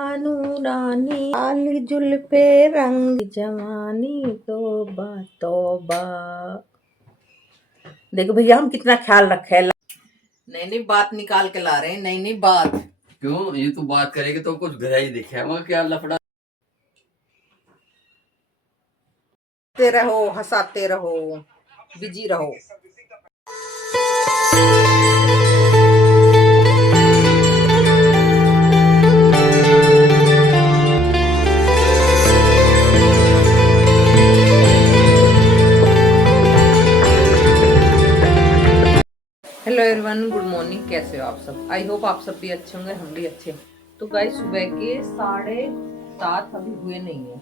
रानी काली जुल्फे रंग जवानी तौबा तौबा। देखो भैया हम कितना ख्याल रखे हैं। नई नई बात निकाल के ला रहे हैं, नई नई बात। क्यों ये तू बात करेगी तो कुछ गहरा ही दिखे मगर क्या लफड़ा। रहो हंसाते रहो बिजी रहो। Hello everyone, good morning. कैसे हो आप सब? आई होप आप सब भी अच्छे होंगे, हम भी अच्छे। तो गाइस सुबह के 7:30 अभी हुए नहीं है।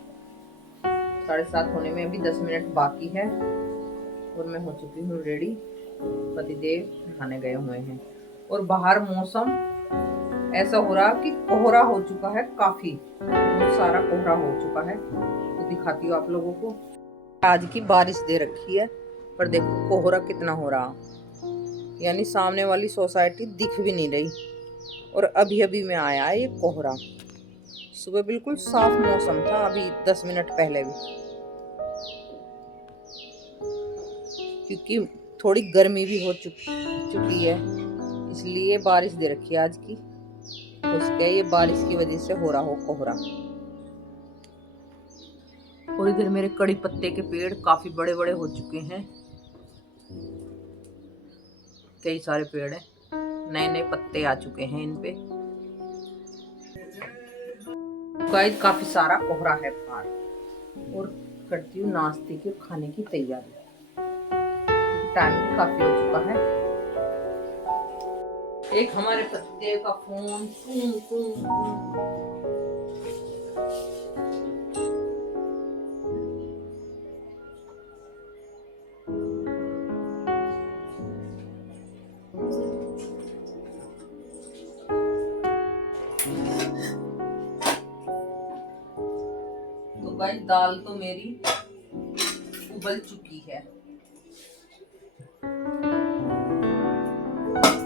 7:30 होने में अभी 10 मिनट बाकी है और मैं हो चुकी हूँ रेडी। पतिदेव नहाने गए हुए हैं और बाहर मौसम ऐसा हो रहा कि कोहरा हो चुका है, काफी बहुत सारा कोहरा हो चुका है। तो दिखाती हूँ आप लोगों को। आज की बारिश दे रखी है पर देखो कोहरा कितना हो रहा, यानी सामने वाली सोसाइटी दिख भी नहीं रही। और अभी अभी में आया है ये कोहरा। सुबह बिल्कुल साफ मौसम था अभी 10 मिनट पहले भी, क्योंकि थोड़ी गर्मी भी हो चुकी है, इसलिए बारिश दे रखी है आज की। हो सके ये बारिश की वजह से हो रहा हो कोहरा। और इधर मेरे कड़ी पत्ते के पेड़ काफी बड़े बड़े हो चुके हैं, कई सारे पेड़ हैं, नए नए पत्ते आ चुके हैं इन पे। गाइस काफी सारा कोहरा है बाहर और करती हूँ नाश्ते के खाने की तैयारी। टाइम भी काफी हो चुका है। एक हमारे पत्ते का फोन तो गाइस दाल तो मेरी उबल चुकी है।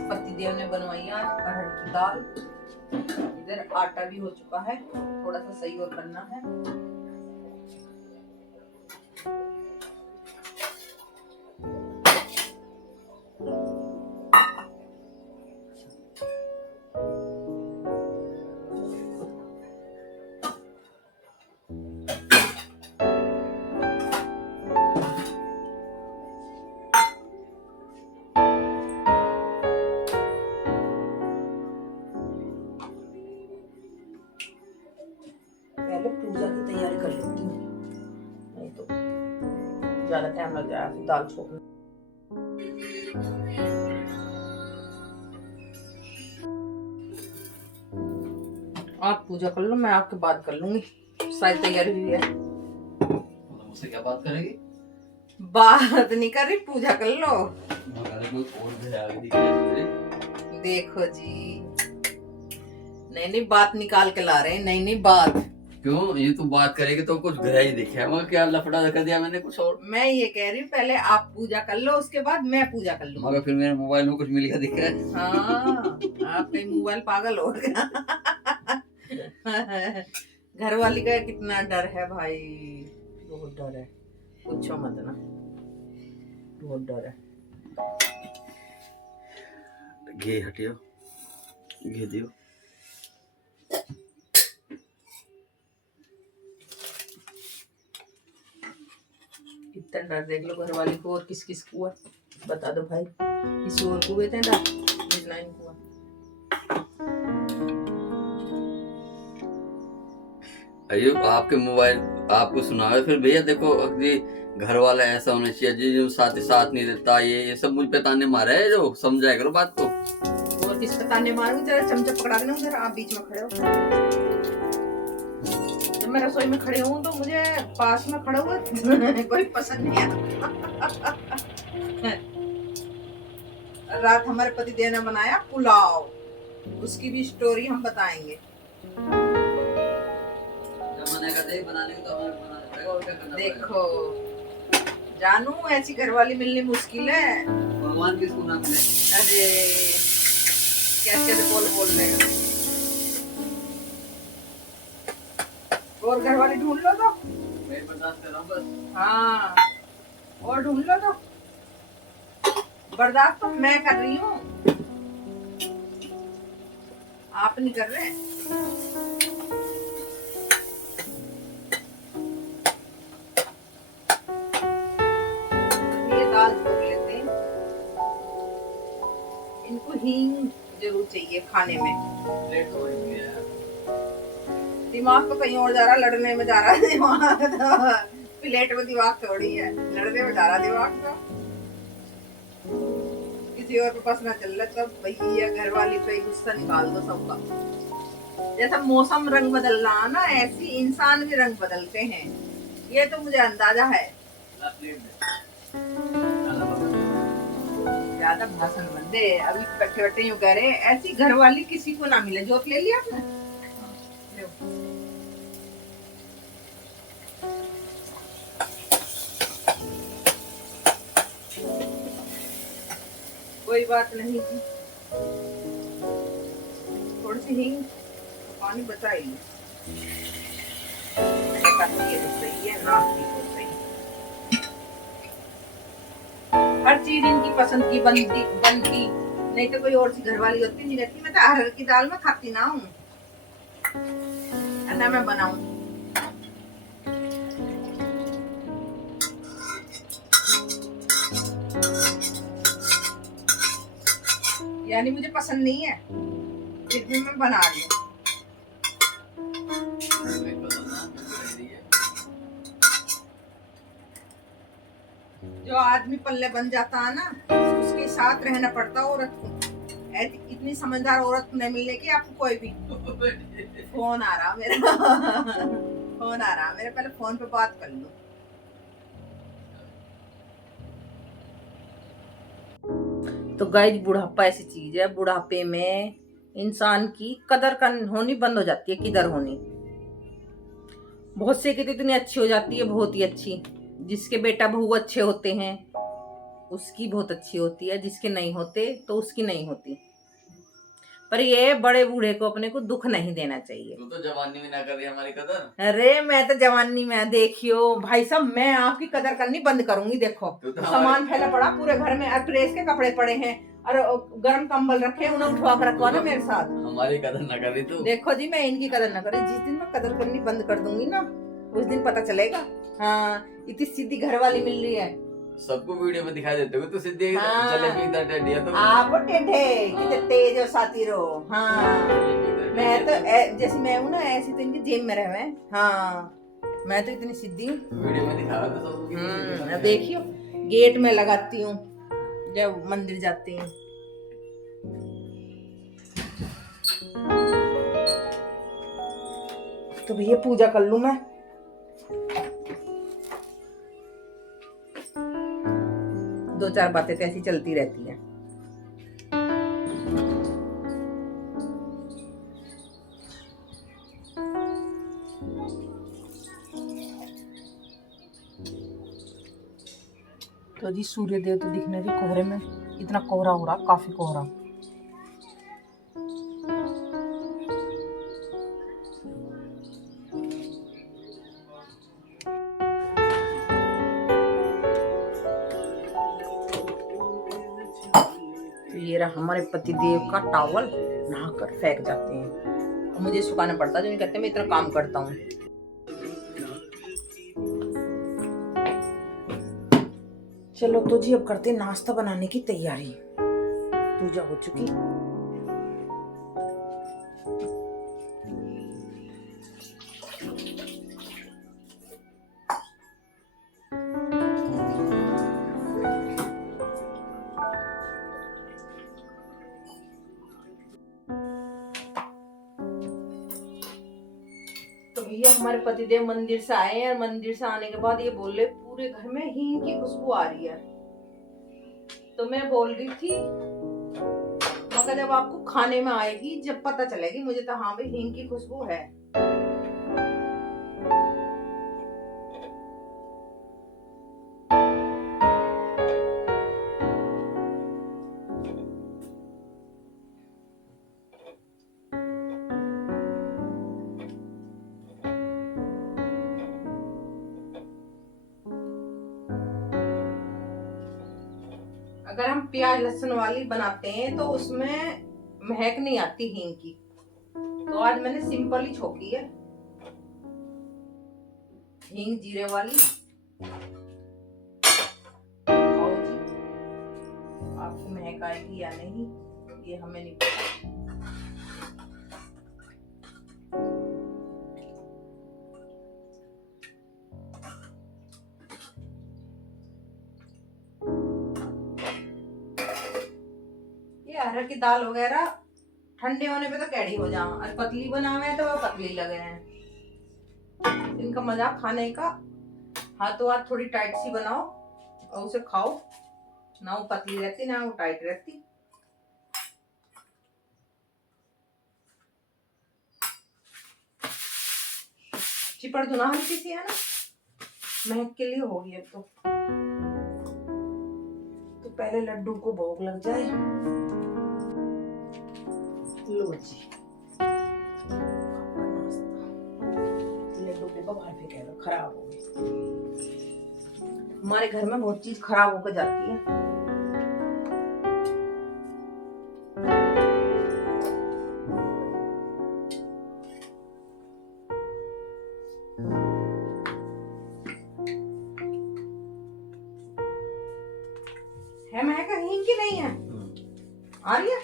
पतिदेव ने बनवाई आज अरहर की दाल। इधर आटा भी हो चुका है, थोड़ा सा सही और करना है। पहले पूजा की तैयारी कर लेती हूँ, नहीं तो ज्यादा टाइम लग जाएगा फिर दाल छोड़ने। आप पूजा कर लो, मैं आपके बात कर लूंगी। सारी तैयारी हुई है। मुझसे क्या बात करेगी? बात नहीं कर रही, पूजा कर लो। देखो जी नई नई बात निकाल के ला रहे हैं, नई नई बात। क्यों ये तू बात करेगी तो कुछ गहरा ही दिखे मगर क्या लफड़ा कर दिया मैंने कुछ और। मैं ये कह रही हूँ पहले आप पूजा कर लो, उसके बाद मैं पूजा कर लूँ। मगर फिर मेरे मोबाइल में कुछ मिल गया दिख रहा है। हाँ आप कहीं मोबाइल पागल हो गया। घर वाली का कितना डर है भाई, बहुत डर है, पूछो मत ना, बहुत डर है। घी हटियो, घी दियो। कितना डर देख लो घर वाली को। और किस किस को है बता दो भाई, किसी और को कहते हैं डर, इतना इनको है। अयो आपके मोबाइल आपको सुनावे फिर भैया देखो अगली घर वाला ऐसा होना चाहिए जो साथ ही साथ नहीं देता, ये सब मुझ पे ताने मारे है, जो समझाया करो बात को। और किस पे ताने मारूंगी? जरा चमचा पकड़ा देना उधर, आप बीच में खड़े हो। जब मैं रसोई में खड़े हूँ तो मुझे पास में खड़ा हुआ कोई पसंद नहीं आता। रात हमारे पतिदेव ने बनाया पुलाव, उसकी भी स्टोरी हम बताएंगे। बनाने को तो हमें बनाना पड़ेगा और क्या करना पड़ेगा। देखो जानू ऐसी घरवाली मिलनी मुश्किल है। भगवान किसको ना मिले। अरे कैसे बोल रहे हो। और घर वाली ढूंढ लो तो। मैं बर्दाश्त कर रहा हूँ बस। हाँ, और ढूंढ लो तो। बर्दाश्त तो मैं कर रही हूँ, आप नहीं कर रहे। ये दाल छोड़ लेते हैं, इनको हींग जरूर चाहिए खाने में। लेट हो रही है। दिमाग तो कहीं और जा रहा, लड़ने में जा रहा है दिमाग तो। प्लेट में दिमाग थोड़ी है, लड़ने में जा रहा दिमाग तो। किसी और के पास ना चल रहा, तब भैया घर वाली पे गुस्सा निकाल दो सबका। जैसा मौसम रंग बदल रहा ना, ऐसी इंसान भी रंग बदलते हैं, ये तो मुझे अंदाजा है। ज्यादा भाषण मत दे, अभी बैठे बैठे यूं कह रहे ऐसी घरवाली किसी को ना मिले। जोत ले लिया आपने? लो। कोई बात नहीं थी, थोड़ी सी हींग, पानी बचाइए। सही है ना, सही। हर चीज इनकी पसंद की बनती, नहीं तो कोई और सी घरवाली होती नहीं रहती। मैं तो अरहर की दाल में खाती ना हूँ, ना मैं बनाऊं। यानी मुझे पसंद नहीं है, फिर भी मैं बना रही हूँ। जो आदमी पल्ले बन जाता है ना, उसके साथ रहना पड़ता औरत को। ऐसी इतनी समझदार औरत नहीं मिलने की आपको कोई भी। फोन आ रहा मेरा फोन आ रहा मेरे, पहले फोन पे बात कर लो। तो गाइस, बुढ़ापा ऐसी चीज है, बुढ़ापे में इंसान की कदर होनी बंद हो जाती है। किधर होनी, बहुत से की तो इतनी अच्छी हो जाती है, बहुत ही अच्छी। जिसके बेटा बहू अच्छे होते हैं उसकी बहुत अच्छी होती है, जिसके नहीं होते तो उसकी नहीं होती। पर ये बड़े बूढ़े को अपने को दुख नहीं देना चाहिए। तू तो जवानी में ना कर रही हमारी कदर। अरे मैं तो जवानी में, देखियो भाई साहब, मैं आपकी कदर करनी बंद करूंगी। देखो तो सामान फैला पड़ा पूरे घर में, और प्रेस के कपड़े पड़े हैं, और गर्म कंबल रखे, उन्हें उठवा कर रखवा ना मेरे साथ। हमारी कदर ना कर रही तू। देखो जी, मैं इनकी कदर ना करी, जिस दिन मैं कदर करनी बंद कर दूंगी ना, उस दिन पता चलेगा। हाँ, इतनी सीधी घर वाली मिल रही है। सबको वीडियो में दिखाई देते हो तो सीधे हाँ। जलेबी इधर टेढ़ी है तो आप टेढ़े कितने तेज और साथी रहो। हाँ, मैं तो जैसी मैं हूँ ना, ऐसी तो इनकी जेब में रहे। हाँ, मैं तो इतनी सीधी हूँ। वीडियो में दिखा तो सबको। देखियो, गेट में लगाती हूँ जब मंदिर जाती हूँ। तो भैया पूजा कर लूं मैं। दो चार बातें तो ऐसी चलती रहती हैं। तो जी सूर्य देव तो दिखने रही कोहरे में, इतना कोहरा हो रहा, काफी कोहरा। तो ये रहा हमारे पति देव का टॉवल, नहाकर फेंक जाते हैं और मुझे सुखाना पड़ता है, जो नहीं कहते मैं इतना काम करता हूँ। चलो तो जी, अब करते हैं नाश्ता बनाने की तैयारी। पूजा हो चुकी। तो भैया हमारे पतिदेव मंदिर से आए हैं, और मंदिर से आने के बाद ये बोल रहे पूरे घर में हींग की खुशबू आ रही है। तो मैं बोल रही थी, मगर जब आपको खाने में आएगी, जब पता चलेगी मुझे, तो हाँ भाई हींग की खुशबू है। अगर हम प्याज लहसुन वाली बनाते हैं तो उसमें महक नहीं आती हींग की, तो आज मैंने सिंपल ही छोकी है, हींग जीरे वाली। खाओ जी, आपको महक आएगी या नहीं ये हमें नहीं पता। ये अरहर की दाल वगैरह ठंडे होने पे तो कैडी हो जाओ, और पतली बनावे तो वो पतली लगे हैं। इनका मजाक खाने का, हाथों हाथ थोड़ी टाइट सी बनाओ और उसे खाओ, ना वो पतली रहती ना वो टाइट रहती। चिपड़ धुना हल्की सी है ना, महक के लिए होगी अब तो पहले लड्डू को भोग लग जाए। लो जी आपका नाश्ता। लड्डू के बाहर फेंके तो खराब हो गए। हमारे घर में बहुत चीज खराब होकर जाती है। है महक हींग की नहीं है? आ रही है?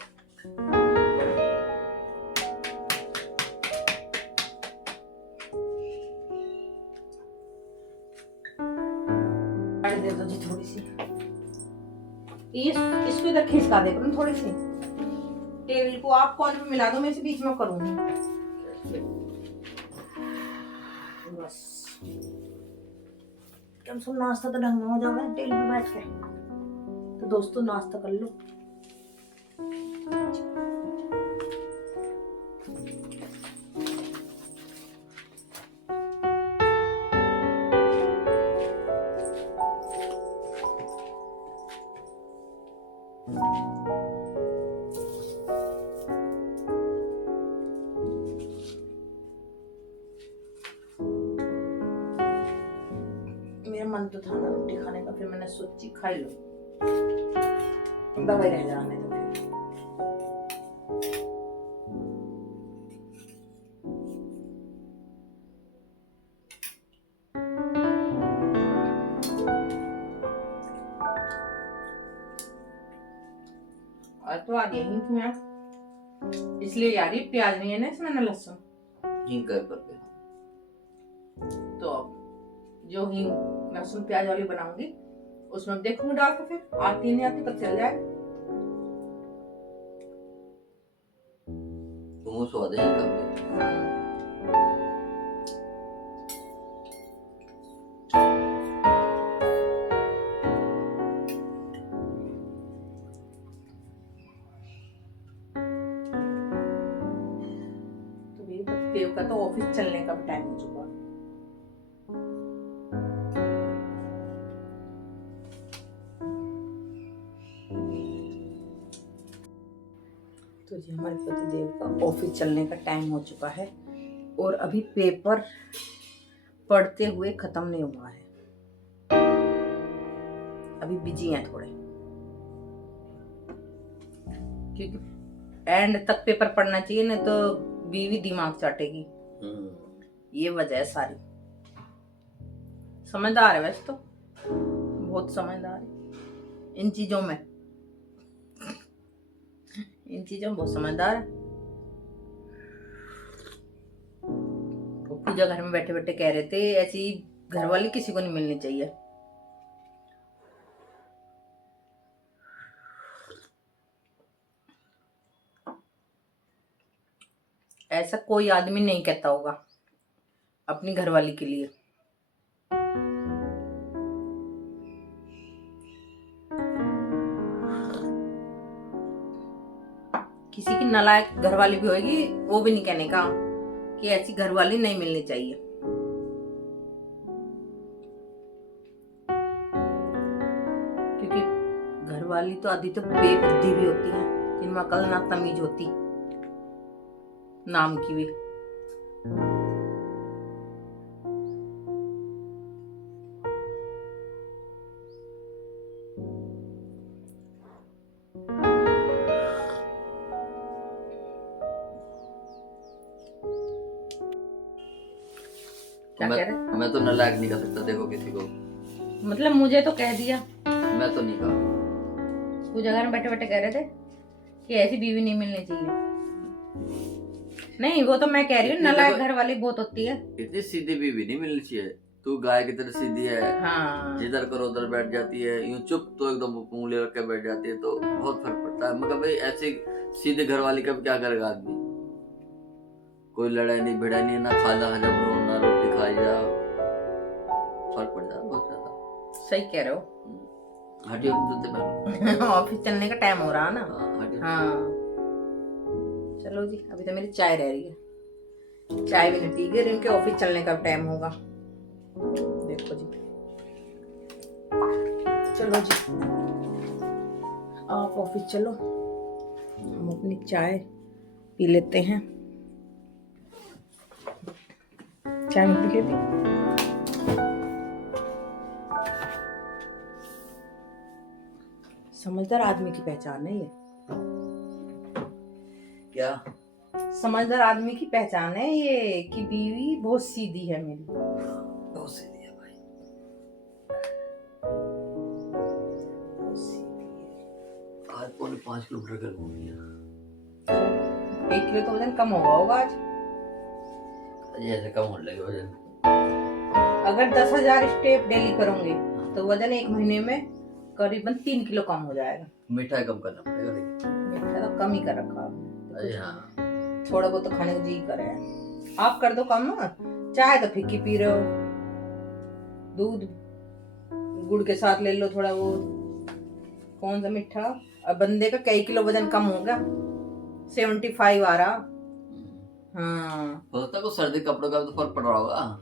दे दो जी थोड़ी सी, इसको इधर खिसका दे करो थोड़ी सी, टेबल को आप कॉर्नर पे मिला दो, मैं इसे बीच में करूंगी बस। कम से कम नाश्ता तो ढंग में हो जाएगा टेबल पे बैठ के। तो दोस्तों नाश्ता कर लो। मेरा मन तो था ना रोटी खाने का, फिर मैंने सोची खाई लो, दवाई रह जाने तो फिर। और तो आ गया हिंग में, इसलिए यार ये प्याज नहीं है ना इसमें, ना लहसुन, हिंग कर करके। तो जो हिंग लहसुन प्याज वाली बनाऊंगी उसमें देखूंगी डाल के, फिर आती नहीं आती पता चल जाए। तो वो स्वाद है इनका भी। तो देव का तो ऑफिस चलने का भी टाइम हो चुका। तो जी हमारे पतिदेव का ऑफिस चलने का टाइम हो चुका है और अभी पेपर पढ़ते हुए खत्म नहीं हुआ है, अभी बिजी हैं थोड़े, क्योंकि एंड तक पेपर पढ़ना चाहिए, नहीं तो बीवी दिमाग चाटेगी। ये वजह है सारी। समझदार है वैसे तो, बहुत समझदार है इन चीजों में, इन चीजों में बहुत समझदार है। वो पूजा घर में बैठे बैठे कह रहे थे ऐसी घरवाली किसी को नहीं मिलनी चाहिए। ऐसा कोई आदमी नहीं कहता होगा अपनी घरवाली के लिए। किसी की नालायक घरवाली भी होगी, वो भी नहीं कहने का कि ऐसी घरवाली नहीं मिलनी चाहिए। क्योंकि घरवाली तो आधी तो बेबुद्धि भी होती है, जिनमें अकल ना तमीज होती नाम की भी। क्या कह रहे? मैं तो नालायक नहीं कर सकता देखो किसी को, मतलब मुझे तो कह दिया, मैं तो नहीं कहा। पूजा घर में बैठे बैठे कह रहे थे कि ऐसी बीवी नहीं मिलनी चाहिए। नहीं वो तो मैं कह रही हूँ, नालायक घर वाली बहुत होती है। इतनी सीधी बीवी नहीं मिलनी चाहिए। तू गाय की तरह सीधी है, हाँ जिधर करो उधर बैठ जाती है, यूं चुप तो एकदम उंगली रख के बैठ जाती है, तो बहुत फर्क पड़ता है। मगर भाई ऐसे सीधे घर वाली का क्या करेगा आदमी, कोई लड़ाई नहीं भिड़ाई नहीं, ना खाना हजम हो ना रोटी खाई जा, फर्क पड़ जाता है बहुत ज्यादा। सही कह रहे हो। हटियो जूते पहनो। ऑफिस चलने का टाइम हो रहा ना। हटियो। हाँ चलो जी, अभी तो मेरी चाय रह रही है, चाय भी नहीं पी गई, इनके ऑफिस चलने का टाइम होगा। देखो जी, चलो जी आप ऑफिस चलो, हम अपनी चाय पी लेते हैं। चाय में पी लेती। समझदार आदमी की पहचान है ये। क्या समझदार आदमी की पहचान है ये कि बीवी बहुत सीधी है मेरी। बहुत सीधी है भाई, बहुत सीधी है। आज 5.5 किलोमीटर कर घूम लिया। 1 किलो तो वजन कम होगा आज। ये ऐसे कम होने लगे वजन। अगर 10,000 स्टेप डेली करोगे तो वजन 1 महीने में करीबन 3 किलो कम हो जाएगा। मिठाई कम करना पड़ेगा लेकिन। मीठा तो कम ही कर रखा आपने। अरे हाँ, थोड़ा बहुत तो खाने को जी करे। आप कर दो कम, चाय तो फिक्की पी रहे हो, दूध गुड़ के साथ ले लो थोड़ा, वो कौन सा मीठा। अब बंदे का कई किलो वजन कम हो गया, 75 आ रहा। हाँ हो सकता है कुछ सर्दी कपड़ों का भी तो फर्क पड़ रहा होगा।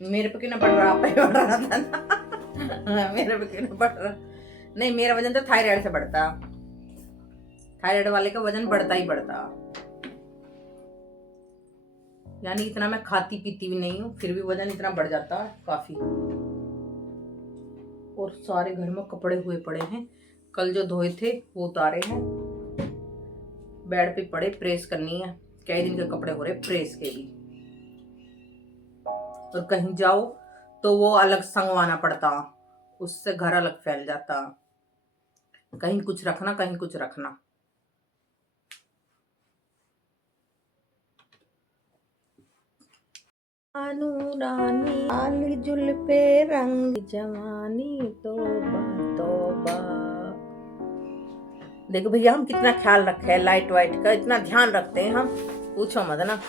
मेरे पे क्यों ना पड़ रहा, आप पे पड़ रहा था ना। हाँ, मेरे पे क्यों ना पड़ रहा। नहीं मेरा वजन तो थायराइड से बढ़ता, थायराइड वाले का वजन बढ़ता ही बढ़ता। यानी इतना मैं खाती पीती भी नहीं हूँ, फिर भी वजन इतना बढ़ जाता है काफी। और सारे घर में कपड़े हुए पड़े हैं, कल जो धोए थे वो उतारे हैं, बेड पे पड़े, प्रेस करनी है। कई दिन के कपड़े हो रहे प्रेस के भी। और कहीं जाओ तो वो अलग संगवाना पड़ता, उससे घर अलग फैल जाता। कहीं कुछ रखना कहीं कुछ रखना। रानी काली जुल्फे रंग जवानी तौबा तौबा। देखो भैया हम कितना ख्याल रखे है लाइट वाइट का, इतना ध्यान रखते हैं हम, पूछो मत ना।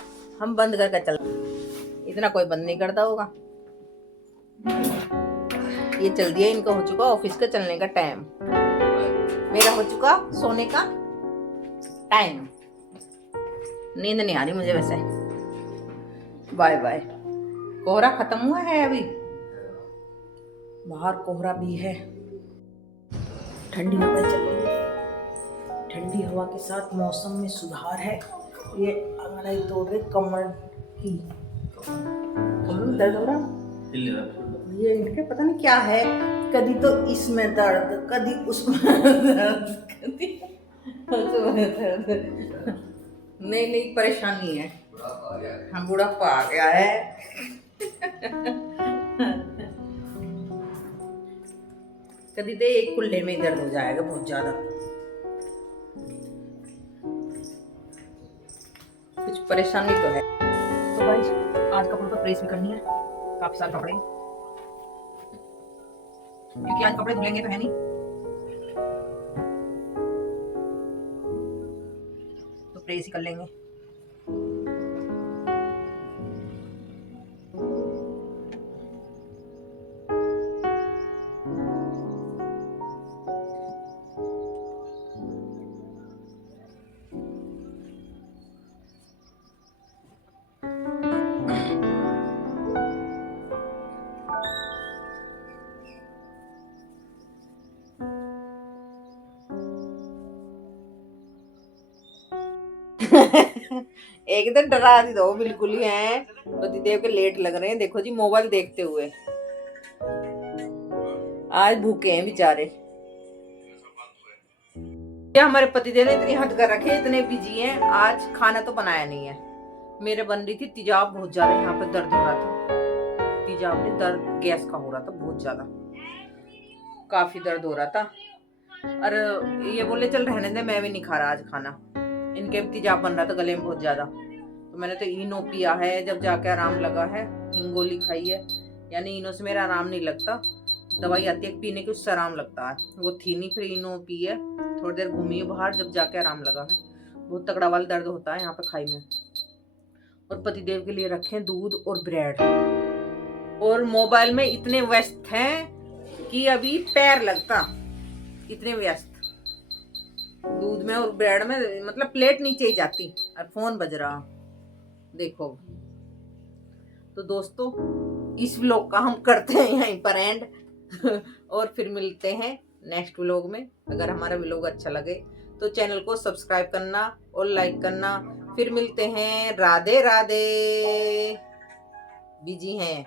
हम बंद करके चल, इतना कोई बंद नहीं करता होगा। ये चल दिया, इनका हो चुका ऑफिस का चलने का टाइम, मेरा हो चुका सोने का टाइम। नींद नहीं आ रही मुझे वैसे। Bye bye. कोहरा खत्म हुआ है अभी, बाहर कोहरा भी है, ठंडी हवा चल रही है। ठंडी हवा के साथ मौसम में सुधार है। ये अंगड़ाई तोड़ रहे कमर की, कमर दर्द हो रहा, ये इनके पता नहीं क्या है, कभी तो इसमें दर्द, कभी उसमें दर्द, कभी उसमें दर्द। नई नई परेशानी है, हम बुढ़ापा आ गया है। कभी तो एक कुल्ले में दर्द हो जाएगा बहुत ज्यादा। कुछ परेशानी तो है। तो भाई आज कपड़ों का प्रेस भी करनी है, काफी सारे कपड़े, क्योंकि आज कपड़े धुलेंगे तो है नहीं, तो प्रेस ही कर लेंगे। एक तो डरा दी दो बिल्कुल ही है, पतिदेव के लेट लग रहे हैं, देखो जी मोबाइल देखते हुए। आज भूखे हैं बेचारे। क्या हमारे पतिदेव ने इतनी हद कर रखी है, इतने बिजी हैं, आज खाना तो बनाया नहीं है। मेरे बन रही थी तेजाब बहुत ज्यादा, यहाँ पे दर्द हो रहा था। तेजाब ने दर्द गैस का हो रहा था बहुत ज्यादा, काफी दर्द हो रहा था। और ये बोले चल रहने दे, मैं भी नहीं खा रहा आज खाना, इनके भी तेजाब बन रहा था गले में बहुत ज्यादा। तो मैंने तो इनो पिया है, जब जाके आराम लगा है। हिंगोली खाई है, यानी इनो से मेरा आराम नहीं लगता, दवाई आती है पीने की उससे आराम लगता है, वो थी नहीं, फिर इनो पी है, थोड़ी देर घूमी बाहर, जब जाके आराम लगा है। बहुत तगड़ा वाला दर्द होता है यहाँ पे खाई में। और पतिदेव के लिए रखे दूध और ब्रेड, और मोबाइल में इतने व्यस्त हैं कि अभी पैर लगता, इतने व्यस्त दूध में और ब्रेड में, मतलब प्लेट नीचे ही जाती और फोन बज रहा, देखो। तो दोस्तों इस व्लॉग का हम करते हैं यहीं पर एंड और फिर मिलते हैं नेक्स्ट व्लॉग में। अगर हमारा व्लॉग अच्छा लगे तो चैनल को सब्सक्राइब करना और लाइक करना। फिर मिलते हैं, राधे राधे। बिजी हैं।